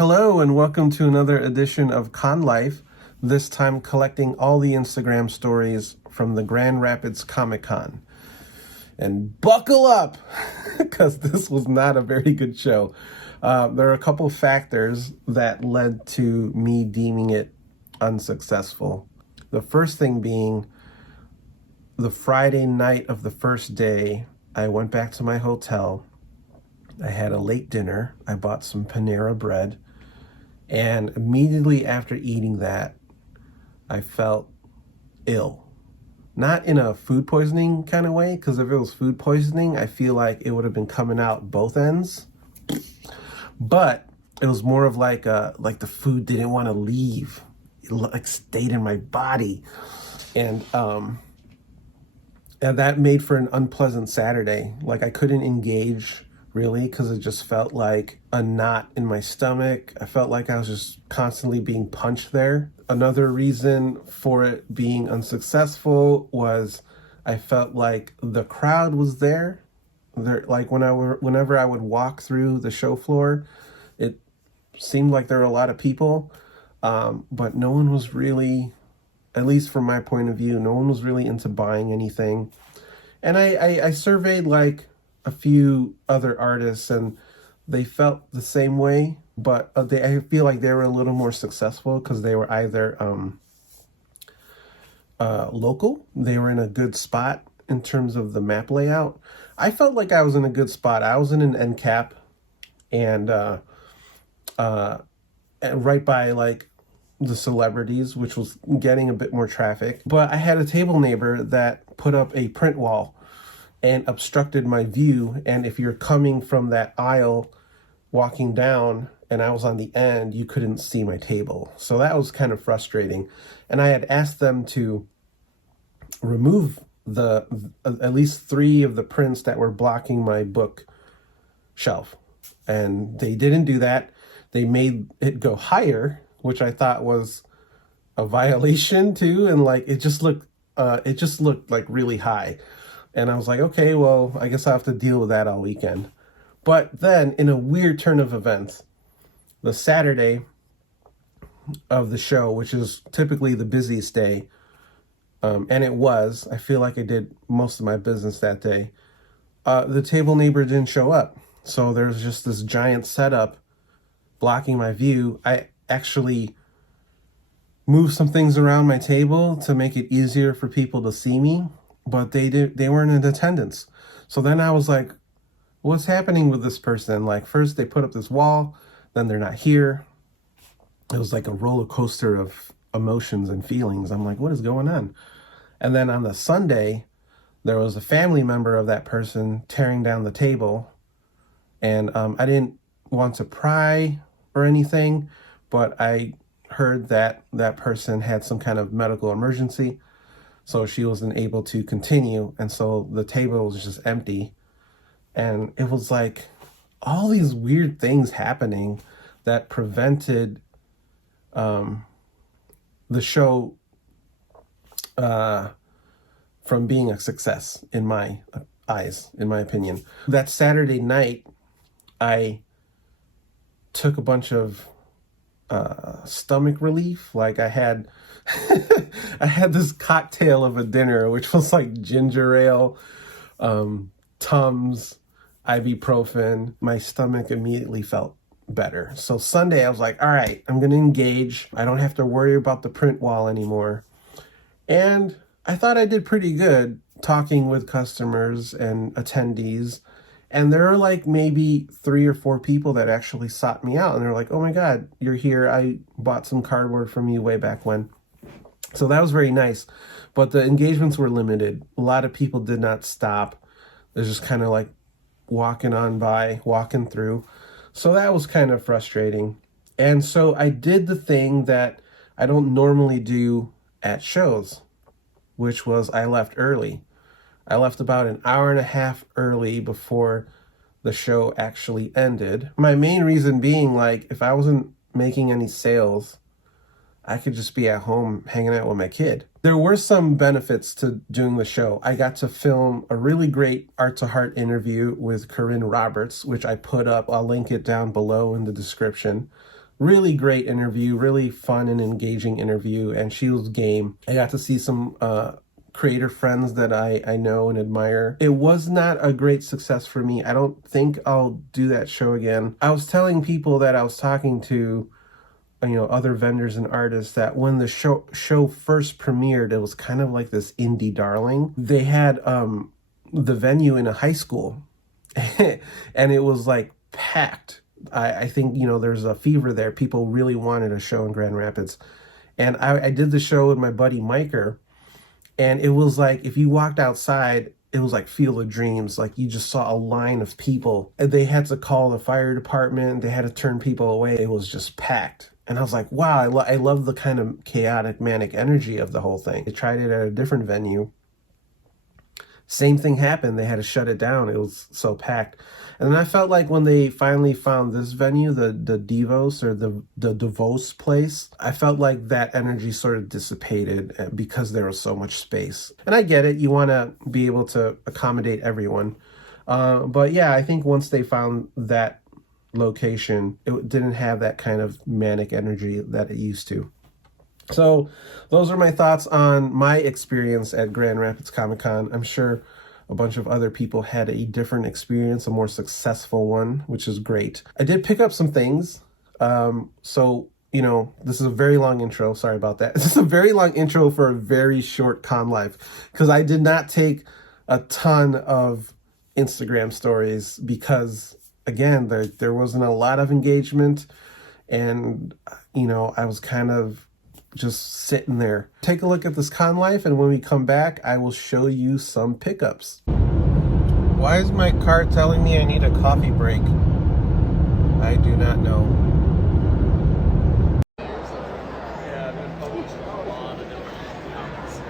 Hello and welcome to another edition of Con Life, this time collecting all the Instagram stories from the Grand Rapids Comic Con. And buckle up, because this was not a very good show. There are a couple factors that led to me deeming it unsuccessful. The first thing being, the Friday night of the first day, I went back to my hotel. I had a late dinner. I bought some Panera bread. And immediately after eating that, I felt ill. Not in a food poisoning kind of way, because if it was food poisoning, I feel like it would have been coming out both ends. But it was more of like the food didn't want to leave. It like stayed in my body. And that made for an unpleasant Saturday. Like I couldn't engage really because it just felt like a knot in my stomach. I felt like I was just constantly being punched there. Another reason for it being unsuccessful was I felt like the crowd was there. Like whenever I would walk through the show floor, it seemed like there were a lot of people, but no one was really, at least from my point of view, no one was really into buying anything. And I surveyed like a few other artists and they felt the same way, but I feel like they were a little more successful because they were either local, they were in a good spot in terms of the map layout. I felt like I was in a good spot. I was in an end cap and right by like the celebrities, which was getting a bit more traffic. But I had a table neighbor that put up a print wall and obstructed my view. And if you're coming from that aisle, walking down, and I was on the end, you couldn't see my table. So that was kind of frustrating. And I had asked them to remove at least 3 of the prints that were blocking my book shelf. And they didn't do that. They made it go higher, which I thought was a violation too. And like, it just looked like really high. And I was like, okay, well, I guess I'll have to deal with that all weekend. But then in a weird turn of events, the Saturday of the show, which is typically the busiest day, and it was, I feel like I did most of my business that day, the table neighbor didn't show up. So there's just this giant setup blocking my view. I actually moved some things around my table to make it easier for people to see me, but they weren't in attendance. So then I was like, what's happening with this person? Like first they put up this wall, then they're not here. It was like a roller coaster of emotions and feelings. I'm like, what is going on? And then on the Sunday, there was a family member of that person tearing down the table. And I didn't want to pry or anything, but I heard that that person had some kind of medical emergency. So she wasn't able to continue. And so the table was just empty. And it was like all these weird things happening that prevented the show from being a success in my eyes, in my opinion. That Saturday night, I took a bunch of stomach relief. Like I had I had this cocktail of a dinner, which was like ginger ale, Tums, ibuprofen. My stomach immediately felt better. So Sunday I was like, all right, I'm going to engage. I don't have to worry about the print wall anymore. And I thought I did pretty good talking with customers and attendees. And there are like maybe 3 or 4 people that actually sought me out. And they're like, oh my God, you're here. I bought some cardboard from you way back when. So that was very nice. But the engagements were limited. A lot of people did not stop. They're just kind of like walking on by, walking through. So that was kind of frustrating. And so I did the thing that I don't normally do at shows, which was I left early. I left about an hour and a half early before the show actually ended. My main reason being, like, if I wasn't making any sales, I could just be at home hanging out with my kid. There were some benefits to doing the show. I got to film a really great Art to Heart interview with Corinne Roberts, which I put up. I'll link it down below in the description. really great interview, really fun and engaging interview, and she was game. I got to see some creator friends that I know and admire. It was not a great success for me. I don't think I'll do that show again. I was telling people that I was talking to, other vendors and artists, that when the show first premiered, it was kind of like this indie darling. They had the venue in a high school, and it was like packed. I think, there's a fever there. People really wanted a show in Grand Rapids. And I did the show with my buddy Miker, and it was like, if you walked outside, it was like Field of Dreams. Like, you just saw a line of people. They had to call the fire department. They had to turn people away. It was just packed. And I was like, wow, I love the kind of chaotic, manic energy of the whole thing. They tried it at a different venue. Same thing happened. They had to shut it down. It was so packed. And then I felt like when they finally found this venue, the Devos, or the DeVos place, I felt like that energy sort of dissipated because there was so much space. And I get it. You want to be able to accommodate everyone. But yeah, I think once they found that location, it didn't have that kind of manic energy that it used to. So those are my thoughts on my experience at Grand Rapids Comic Con. I'm sure a bunch of other people had a different experience, a more successful one, which is great. I did pick up some things. So, this is a very long intro. Sorry about that. This is a very long intro for a very short con life, because I did not take a ton of Instagram stories because, again, there wasn't a lot of engagement, and, I was kind of just sitting there. Take a look at this con life, and when we come back, I will show you some pickups. Why is my car telling me I need a coffee break? I do not know. Yeah, I've been publishing a lot of different comics.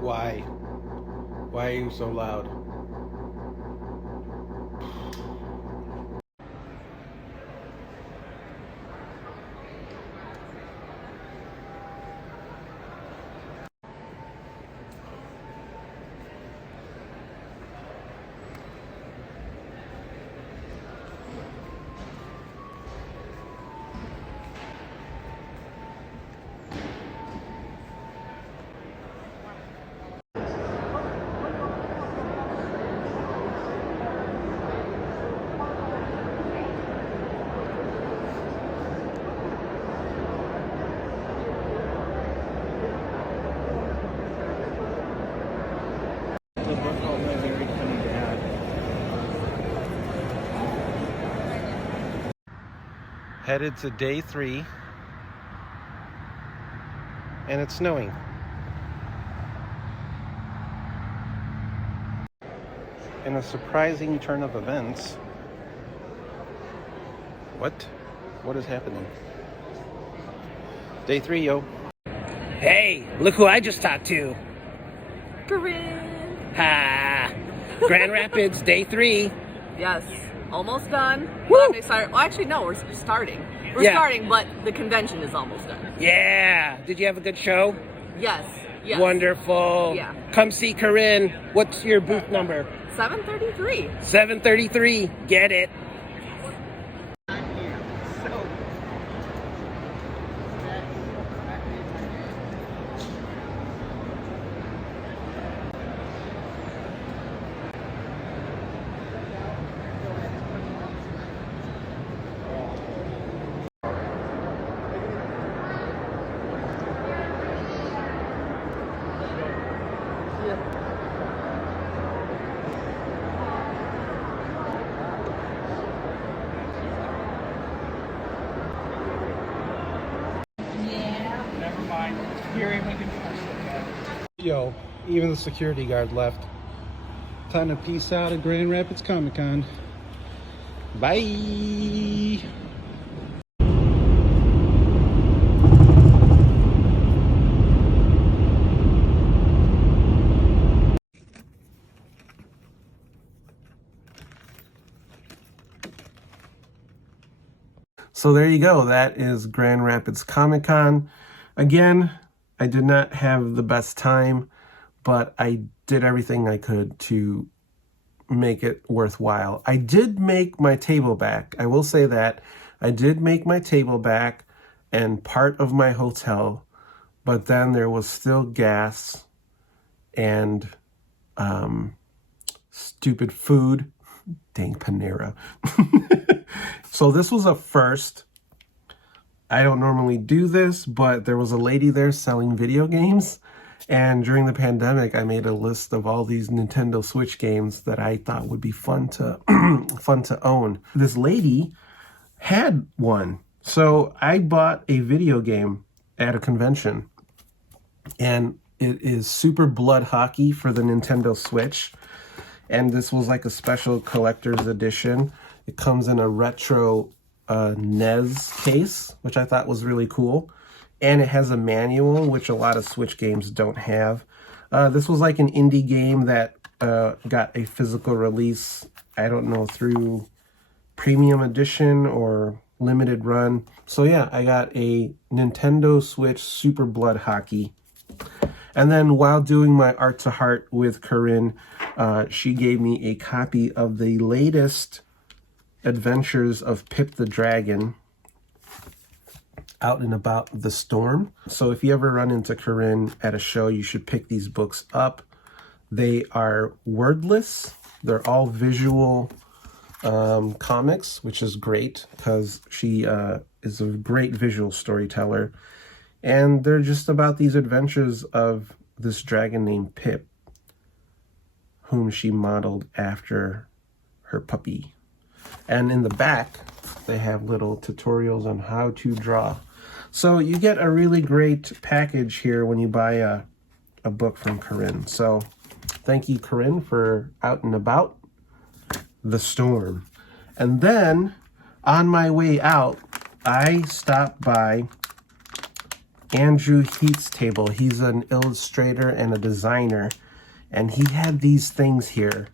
Why? Why are you so loud? The book called My Very Funny Dad. Headed to day 3, and it's snowing. In a surprising turn of events. What is happening? Day 3, yo. Hey, look who I just talked to. Corinne. Ha! Grand Rapids, day 3. Yes, almost done. Woo! I'm excited. Well, actually, no, we're starting. We're Yeah. starting, but the convention is almost done. Yeah. Did you have a good show? Yes. Yes. Wonderful. Yeah. Come see Corinne. What's your booth number? 7:33. 733. Get it. Yo, even the security guard left. Time to peace out at Grand Rapids Comic Con. Bye. So there you go. That is Grand Rapids Comic Con. Again, I did not have the best time, but I did everything I could to make it worthwhile. I did make my table back. I will say that. I did make my table back and part of my hotel, but then there was still gas and stupid food. Dang Panera. So this was a first. I don't normally do this, but there was a lady there selling video games. And during the pandemic, I made a list of all these Nintendo Switch games that I thought would be fun to fun to own. This lady had one. So I bought a video game at a convention. And it is Super Blood Hockey for the Nintendo Switch. And this was like a special collector's edition. It comes in a retro NES case, which I thought was really cool. And it has a manual, which a lot of Switch games don't have. This was like an indie game that got a physical release, I don't know, through Premium Edition or Limited Run. So yeah, I got a Nintendo Switch Super Blood Hockey. And then while doing my Art to Heart with Corinne, she gave me a copy of the latest Adventures of Pip the Dragon, Out and About the Storm. So if you ever run into Corinne at a show, you should pick these books up. They are wordless. They're all visual comics, which is great because she is a great visual storyteller. And they're just about these adventures of this dragon named Pip, whom she modeled after her puppy. And in the back, they have little tutorials on how to draw. So you get a really great package here when you buy a book from Corinne. So thank you, Corinne, for Out and About the Storm. And then on my way out, I stopped by Andrew Heath's table. He's an illustrator and a designer. And he had these things here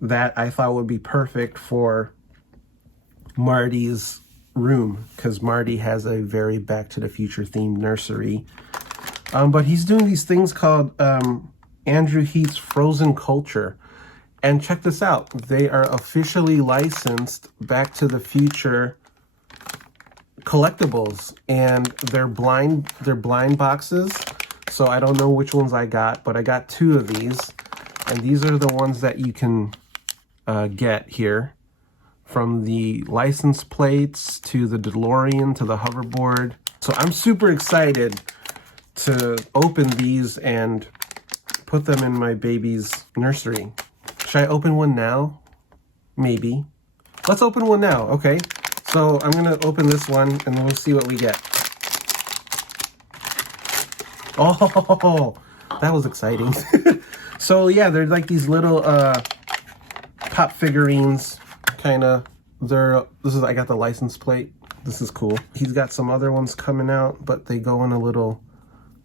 that I thought would be perfect for Marty's room, because Marty has a very Back to the Future themed nursery. But he's doing these things called Andrew Heath's Frozen Culture. And check this out. They are officially licensed Back to the Future collectibles, and they're blind boxes. So I don't know which ones I got, but I got 2 of these. And these are the ones that you can get here, from the license plates to the DeLorean to the hoverboard. So I'm super excited to open these and put them in my baby's nursery. Should I open one now? Maybe. Let's open one now, okay? So I'm gonna open this one and we'll see what we get. Oh, that was exciting. So yeah, they're like these little pop figurines, kind of. I got the license plate. This is cool. He's got some other ones coming out, but they go on a little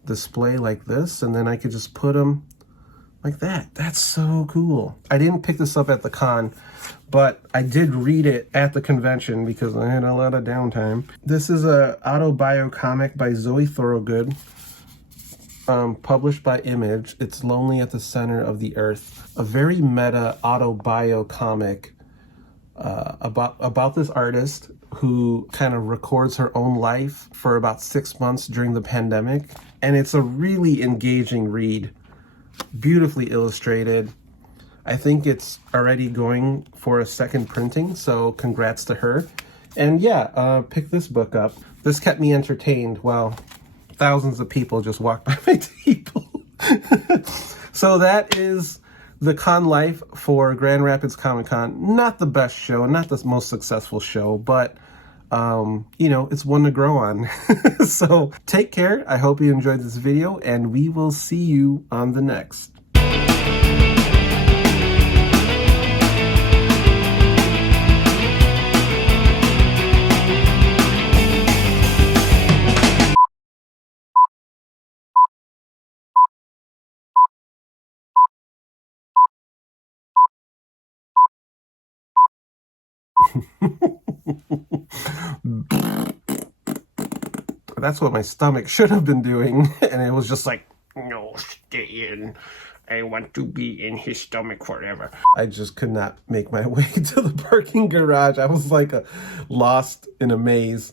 display like this, and then I could just put them like that. That's so cool. I didn't pick this up at the con, but I did read it at the convention because I had a lot of downtime. This is a autobio comic by Zoe Thorogood, published by Image. It's Lonely at the Center of the Earth. A very meta autobio comic about this artist who kind of records her own life for about 6 months during the pandemic. And it's a really engaging read. Beautifully illustrated. I think it's already going for a second printing, so congrats to her. And yeah, pick this book up. This kept me entertained while thousands of people just walked by my table. So that is the con life for Grand Rapids Comic Con. Not the best show, not the most successful show, but you know, it's one to grow on. So take care. I hope you enjoyed this video, and we will see you on the next. That's what my stomach should have been doing, and it was just like, no, stay in. I want to be in his stomach forever. I just could not make my way to the parking garage. I was like lost in a maze.